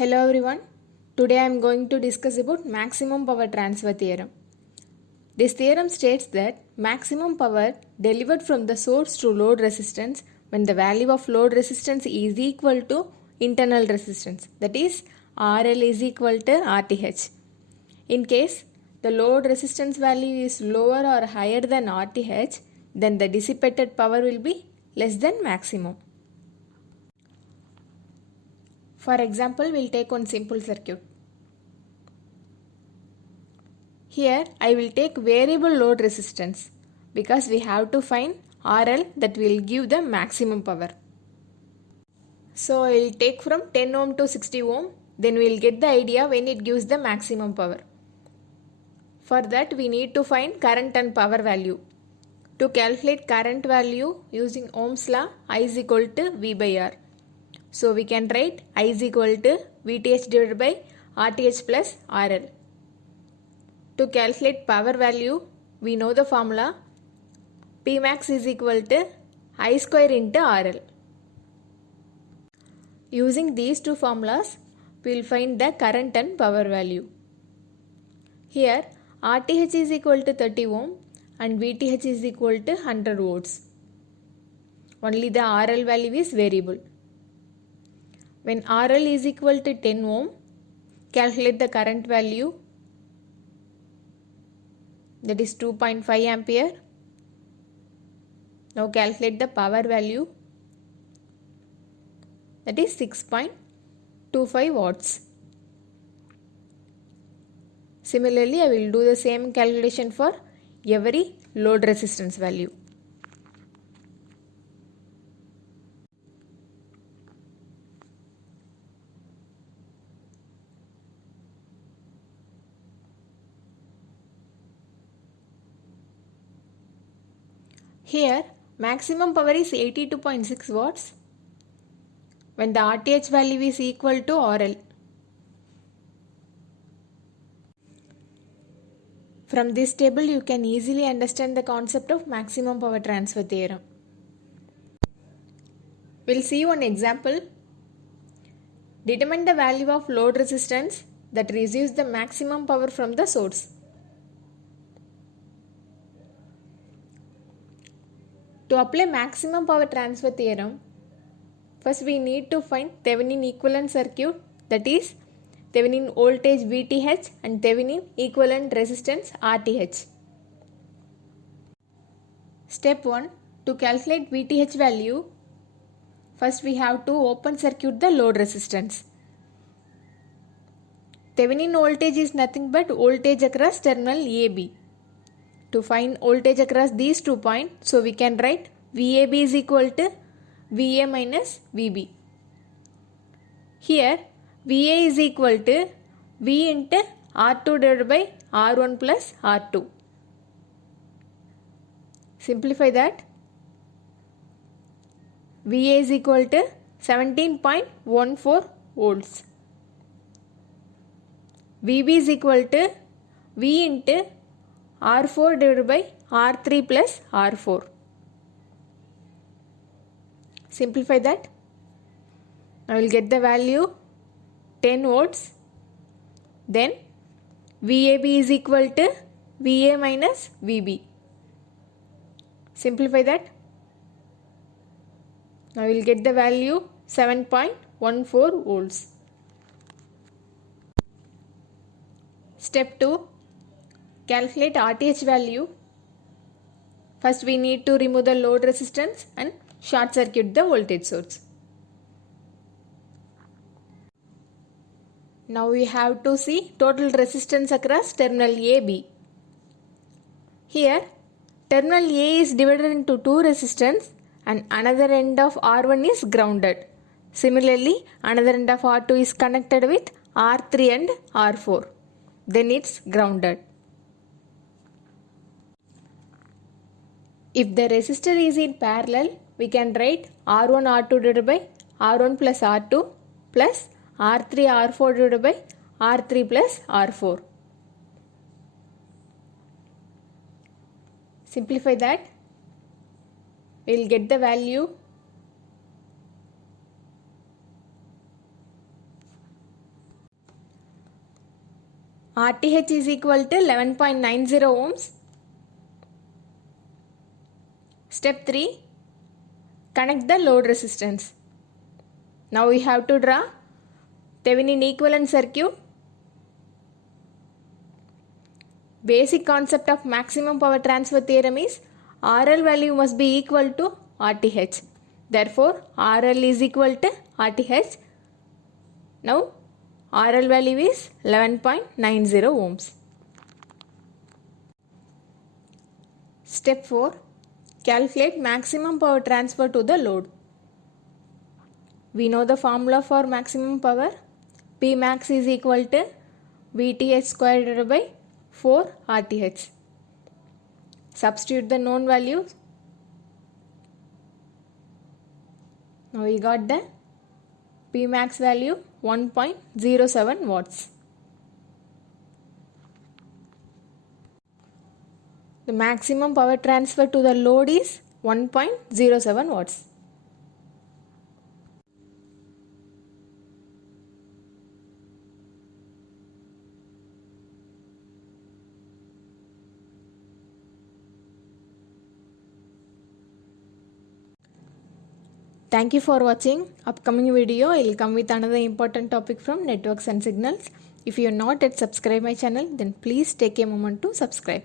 Hello everyone. Today I am going to discuss about maximum power transfer theorem. This theorem states that maximum power delivered from the source to load resistance when the value of load resistance is equal to internal resistance, that is RL is equal to RTH. In case the load resistance value is lower or higher than RTH, then the dissipated power will be less than maximum. For example, we'll take one simple circuit. Here I will take variable load resistance because we have to find RL that will give the maximum power. So I will take from 10 ohm to 60 ohm, then we will get the idea when it gives the maximum power. For that we need to find current and power value. To calculate current value using Ohm's law, I is equal to V by R. So we can write I is equal to VTH divided by RTH plus RL. To calculate power value, we know the formula Pmax is equal to I square into RL. Using these two formulas, we will find the current and power value. Here RTH is equal to 30 ohm and VTH is equal to 100 volts. Only the RL value is variable. When RL is equal to 10 ohm, calculate the current value, that is 2.5 ampere. Now calculate the power value, that is 6.25 watts. Similarly, I will do the same calculation for every load resistance value. Here maximum power is 82.6 watts when the RTH value is equal to RL. From this table you can easily understand the concept of maximum power transfer theorem. We'll see one example. Determine the value of load resistance that receives the maximum power from the source. To apply maximum power transfer theorem, first we need to find Thevenin equivalent circuit, that is Thevenin voltage VTH and Thevenin equivalent resistance RTH. Step 1. To calculate VTH value, first we have to open circuit the load resistance. Thevenin voltage is nothing but voltage across terminal AB. To find voltage across these 2 points, so we can write VAB is equal to VA minus VB. Here VA is equal to V into R2 divided by R1 plus R2. Simplify that. VA is equal to 17.14 volts. VB is equal to V into R4 divided by R3 plus R4. Simplify that. I will get the value 10 volts. Then VAB is equal to VA minus VB. Simplify that. I will get the value 7.14 volts. Step 2. Calculate RTH value. First we need to remove the load resistance and short circuit the voltage source. Now we have to see total resistance across terminal AB. Here terminal A is divided into two resistance and another end of R1 is grounded. Similarly, another end of R2 is connected with R3 and R4. Then it's grounded. If the resistor is in parallel, we can write R1 R2 divided by R1 plus R2 plus R3 R4 divided by R3 plus R4. Simplify that. We will get the value RTH is equal to 11.90 ohms. Step 3. Connect the load resistance. Now we have to draw Thevenin equivalent circuit. Basic concept of maximum power transfer theorem is RL value must be equal to RTH. Therefore, RL is equal to RTH. Now, RL value is 11.90 ohms. Step 4. Calculate maximum power transfer to the load. We know the formula for maximum power. Pmax is equal to Vth squared divided by 4 RTH. Substitute the known values. Now we got the Pmax value 1.07 watts. The maximum power transfer to the load is 1.07 watts. Thank you for watching. Upcoming video I will come with another important topic from networks and signals. If you are not yet subscribed my channel, then please take a moment to subscribe.